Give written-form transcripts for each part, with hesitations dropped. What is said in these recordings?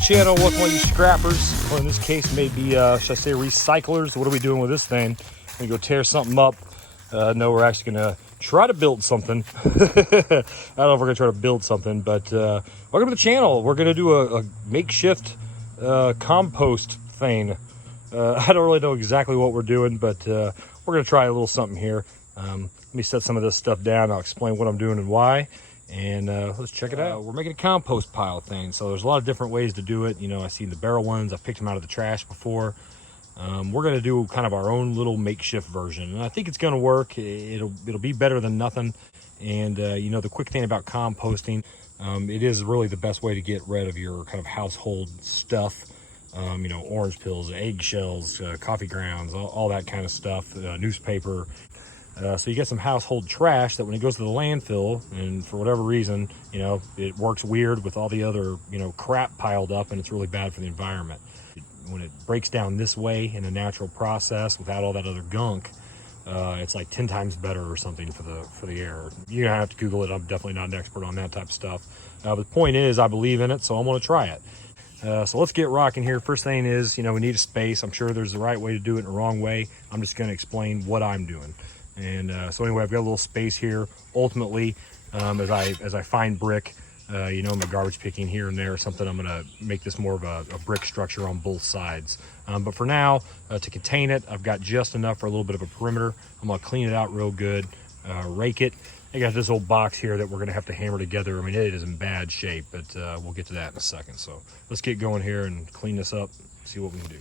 the channel. Welcome all you scrappers, or in this case maybe should I say recyclers. What are we doing with this thing? Gonna go tear something up. No, we're actually gonna try to build something. I don't know if we're gonna try to build something, but welcome to the channel. We're gonna do a makeshift compost thing. I don't really know exactly what we're doing, but we're gonna try a little something here. Let me set some of this stuff down. I'll explain what I'm doing and why, and let's check it out. We're making a compost pile thing, so there's a lot of different ways to do it. You know, I've seen the barrel ones. I've picked them out of the trash before. We're going to do kind of our own little makeshift version, and I think it's going to work. It'll be better than nothing. And you know, the quick thing about composting, it is really the best way to get rid of your kind of household stuff. You know, orange peels, eggshells, coffee grounds, all that kind of stuff, newspaper. So you get some household trash that when it goes to the landfill, and for whatever reason, you know, it works weird with all the other, you know, crap piled up, and it's really bad for the environment. When it breaks down this way in a natural process without all that other gunk, it's like 10 times better or something for the air. You're gonna have to Google it. I'm definitely not an expert on that type of stuff. But the point is, I believe in it, so I'm gonna try it. So let's get rocking here. First thing is, you know, we need a space. I'm sure there's the right way to do it and the wrong way. I'm just gonna explain what I'm doing. And so anyway, I've got a little space here. Ultimately, as I find brick, you know, my garbage picking here and there or something, I'm gonna make this more of a brick structure on both sides. But for now, to contain it, I've got just enough for a little bit of a perimeter. I'm gonna clean it out real good, rake it. I got this old box here that we're gonna have to hammer together. I mean, it is in bad shape, but we'll get to that in a second. So let's get going here and clean this up, see what we can do.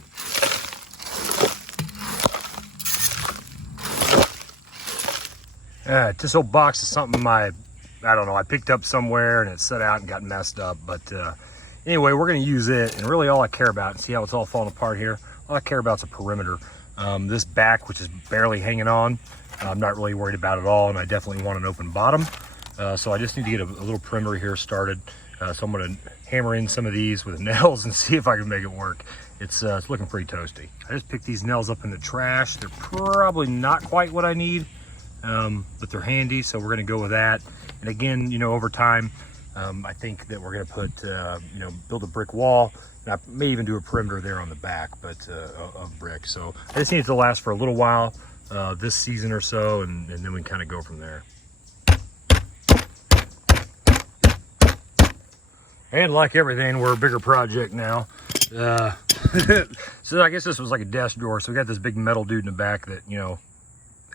This old box is something I don't know, I picked up somewhere and it set out and got messed up. But anyway, we're going to use it. And really all I care about, see how it's all falling apart here? All I care about is a perimeter. This back, which is barely hanging on, I'm not really worried about at all. And I definitely want an open bottom. So I just need to get a little perimeter here started. So I'm going to hammer in some of these with nails and see if I can make it work. It's looking pretty toasty. I just picked these nails up in the trash. They're probably not quite what I need. But they're handy, so we're going to go with that. And again, you know, over time, I think that we're going to put, you know, build a brick wall, and I may even do a perimeter there on the back, but of brick. So I just need it to last for a little while, this season or so, and then we can kind of go from there. And like everything, we're a bigger project now. So I guess this was like a desk drawer. So we got this big metal dude in the back that, you know,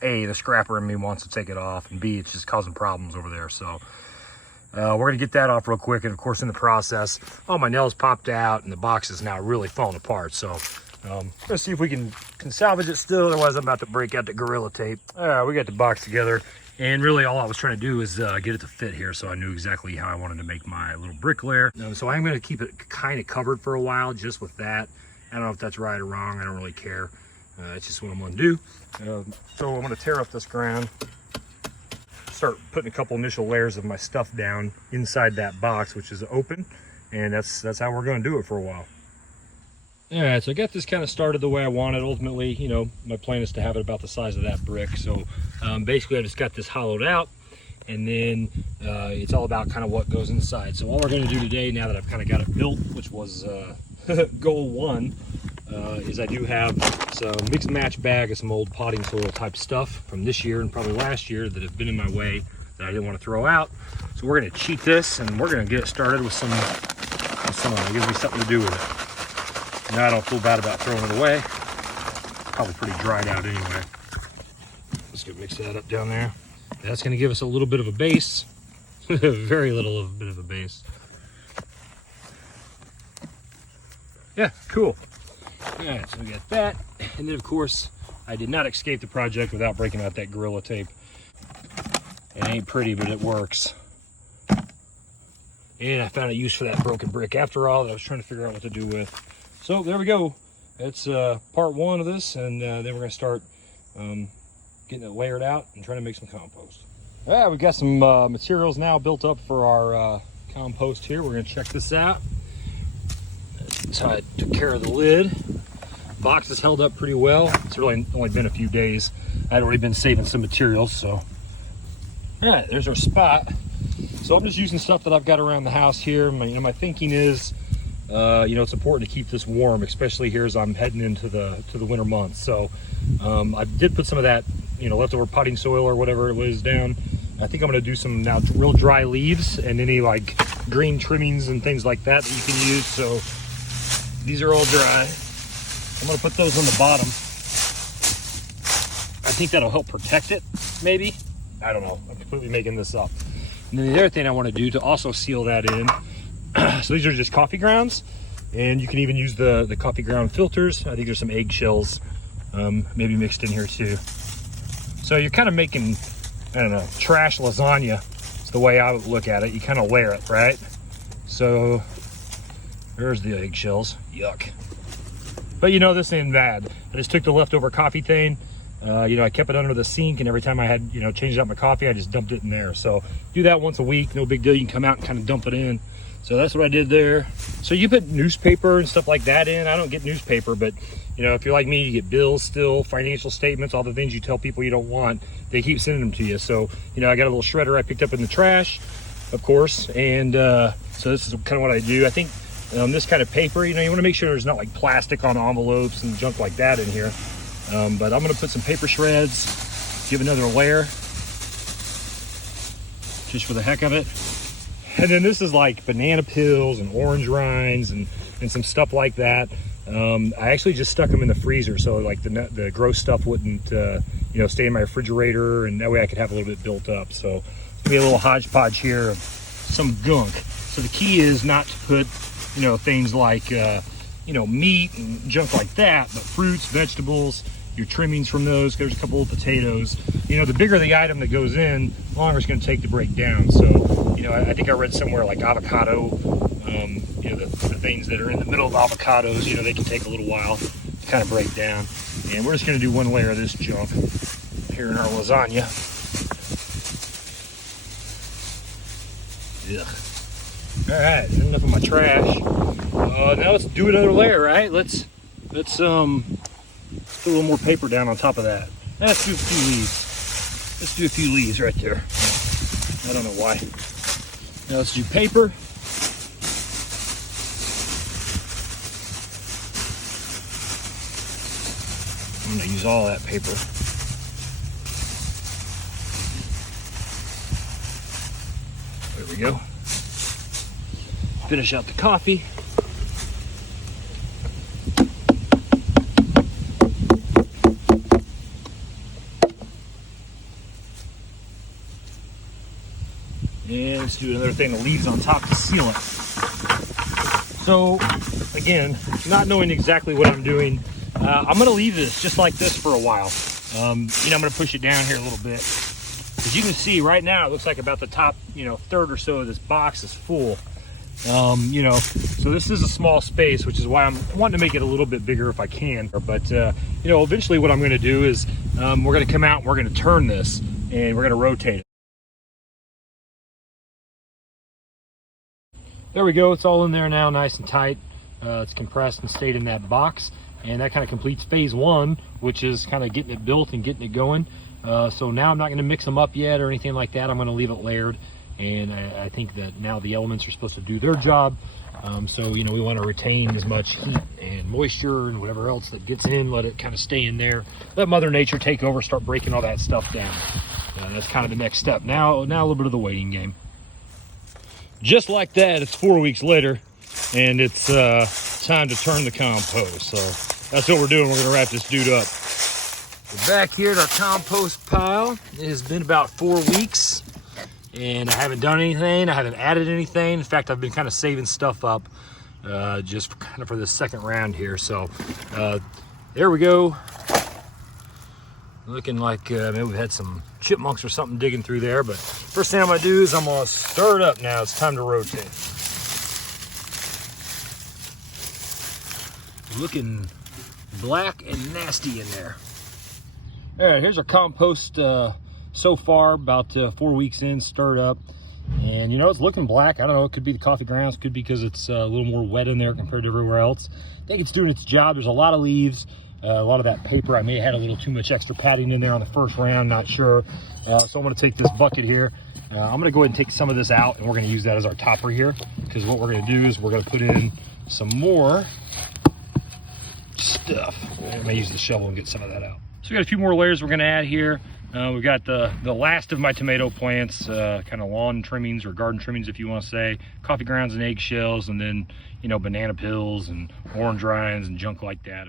A, the scrapper in me wants to take it off, and B, it's just causing problems over there. So we're gonna get that off real quick. And of course, in the process, all my nails popped out and the box is now really falling apart. So let's see if we can salvage it still. Otherwise, I'm about to break out the Gorilla Tape. We got the box together, and really all I was trying to do is get it to fit here, so I knew exactly how I wanted to make my little brick layer. So I'm gonna keep it kind of covered for a while just with that. I don't know if that's right or wrong. I don't really care. It's just what I'm gonna do. So I'm gonna tear up this ground, start putting a couple initial layers of my stuff down inside that box, which is open, and that's how we're gonna do it for a while. All right, so I got this kind of started the way I wanted. Ultimately, you know, my plan is to have it about the size of that brick. So basically I just got this hollowed out, and then it's all about kind of what goes inside. So all we're gonna do today, now that I've kind of got it built, which was goal one, is I do have some mix and match bag of some old potting soil type stuff from this year and probably last year that have been in my way that I didn't want to throw out. So we're going to cheat this, and we're going to get it started with some it gives me something to do with it. Now I don't feel bad about throwing it away. Probably pretty dried out anyway. Let's go mix that up down there. That's going to give us a little bit of a base. Very little bit of a base. Yeah, cool. All right, so we got that. And then of course, I did not escape the project without breaking out that Gorilla Tape. It ain't pretty, but it works. And I found a use for that broken brick after all that I was trying to figure out what to do with. So there we go. That's part one of this, and then we're gonna start getting it layered out and trying to make some compost. All right, we've got some materials now built up for our compost here. We're gonna check this out. So I took care of the lid. Box is held up pretty well. It's really only been a few days. I'd already been saving some materials, so. All right, there's our spot. So I'm just using stuff that I've got around the house here. My thinking is, you know, it's important to keep this warm, especially here as I'm heading into the winter months. So I did put some of that, you know, leftover potting soil or whatever it was down. I think I'm going to do some now real dry leaves and any like green trimmings and things like that you can use. So these are all dry. I'm going to put those on the bottom. I think that'll help protect it, maybe. I don't know. I'm completely making this up. And then the other thing I want to do to also seal that in, so these are just coffee grounds, and you can even use the coffee ground filters. I think there's some eggshells maybe mixed in here too. So you're kind of making, I don't know, trash lasagna. It's the way I would look at it. You kind of layer it, right? So there's the eggshells. Yuck. But you know, this ain't bad. I just took the leftover coffee thing. You know, I kept it under the sink, and every time I had, you know, changed out my coffee, I just dumped it in there. So do that once a week, no big deal. You can come out and kind of dump it in. So that's what I did there. So you put newspaper and stuff like that in. I don't get newspaper, but you know, if you're like me, you get bills still, financial statements, all the things you tell people you don't want, they keep sending them to you. So, you know, I got a little shredder I picked up in the trash, of course. And so this is kind of what I do. I think this kind of paper, you know, you want to make sure there's not like plastic on envelopes and junk like that in here. But I'm going to put some paper shreds, give another layer, just for the heck of it. And then this is like banana peels and orange rinds and some stuff like that. I actually just stuck them in the freezer, so like the gross stuff wouldn't, you know, stay in my refrigerator, and that way I could have a little bit built up. So maybe a little hodgepodge here of some gunk. So the key is not to put, you know, things like, you know, meat and junk like that, but fruits, vegetables, your trimmings from those. There's a couple of potatoes. You know, the bigger the item that goes in, the longer it's going to take to break down. So, you know, I think I read somewhere like avocado, you know, the things that are in the middle of avocados, you know, they can take a little while to kind of break down. And we're just going to do one layer of this junk here in our lasagna. Ugh. All right, enough of my trash. Now let's do another layer, right? Let's put a little more paper down on top of that. Let's do a few leaves. Let's do a few leaves right there. I don't know why. Now let's do paper. I'm gonna use all that paper. There we go. Finish out the coffee. And let's do another thing, the leaves on top to seal it. So again, not knowing exactly what I'm doing, I'm gonna leave this just like this for a while. You know, I'm gonna push it down here a little bit. As you can see right now, it looks like about the top, you know, third or so of this box is full. You know, so this is a small space, which is why I'm wanting to make it a little bit bigger if I can. But you know, eventually what I'm gonna do is we're gonna come out and we're gonna turn this and we're gonna rotate it. There we go, it's all in there now, nice and tight. It's compressed and stayed in that box, and that kind of completes phase one, which is kind of getting it built and getting it going. So now I'm not going to mix them up yet or anything like that. I'm going to leave it layered, and I think that now the elements are supposed to do their job. So, you know, we want to retain as much heat and moisture and whatever else that gets in, let it kind of stay in there. Let Mother Nature take over, start breaking all that stuff down. That's kind of the next step. Now a little bit of the waiting game. Just like that, it's 4 weeks later, and it's time to turn the compost. So that's what we're doing. We're going to wrap this dude up. We're back here at our compost pile. It has been about 4 weeks, and I haven't done anything. I haven't added anything. In fact, I've been kind of saving stuff up just kind of for this second round here. So there we go. Looking like maybe we had some chipmunks or something digging through there, but first thing I'm gonna do is I'm gonna stir it up now. It's time to rotate. Looking black and nasty in there. All right, here's our compost so far, about 4 weeks in, stirred up. And you know, it's looking black. I don't know, it could be the coffee grounds, could be because it's a little more wet in there compared to everywhere else. I think it's doing its job. There's a lot of leaves. A lot of that paper, I may have had a little too much extra padding in there on the first round, not sure. So I'm gonna take this bucket here. I'm gonna go ahead and take some of this out, and we're gonna use that as our topper here, because what we're gonna do is we're gonna put in some more stuff. I'm gonna use the shovel and get some of that out. So we got a few more layers we're gonna add here. We've got the last of my tomato plants, kind of lawn trimmings or garden trimmings, if you want to say, coffee grounds and eggshells, and then, you know, banana peels and orange rinds and junk like that.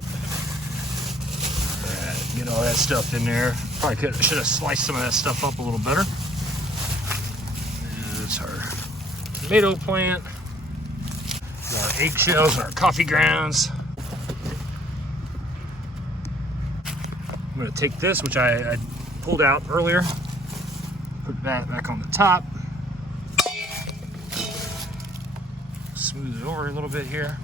Get all that stuff in there. Probably should have sliced some of that stuff up a little better. That's our tomato plant. Got our eggshells and our coffee grounds. I'm going to take this, which I pulled out earlier, put that back on the top, smooth it over a little bit here,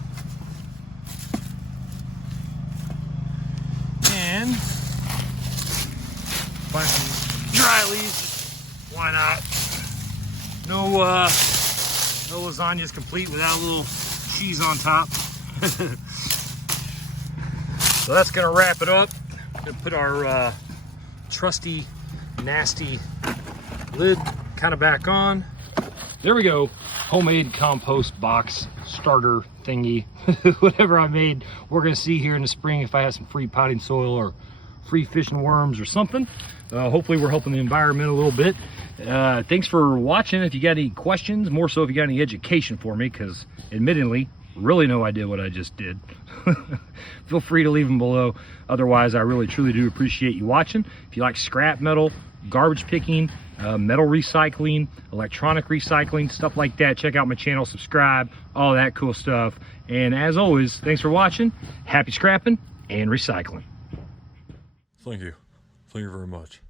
and find some dry leaves. Why not? No lasagna is complete without a little cheese on top. So that's gonna wrap it up. Gonna put our trusty, nasty lid kind of back on. There we go. Homemade compost box starter thingy. Whatever I made, we're gonna see here in the spring if I have some free potting soil or free fish and worms or something. Hopefully we're helping the environment a little bit. Thanks for watching. If you got any questions, more so if you got any education for me, because admittedly, really no idea what I just did. Feel free to leave them below. Otherwise, I really truly do appreciate you watching. If you like scrap metal, garbage picking, metal recycling, electronic recycling, stuff like that, check out my channel, subscribe, all that cool stuff. And as always, thanks for watching. Happy scrapping and recycling. Thank you. Thank you very much.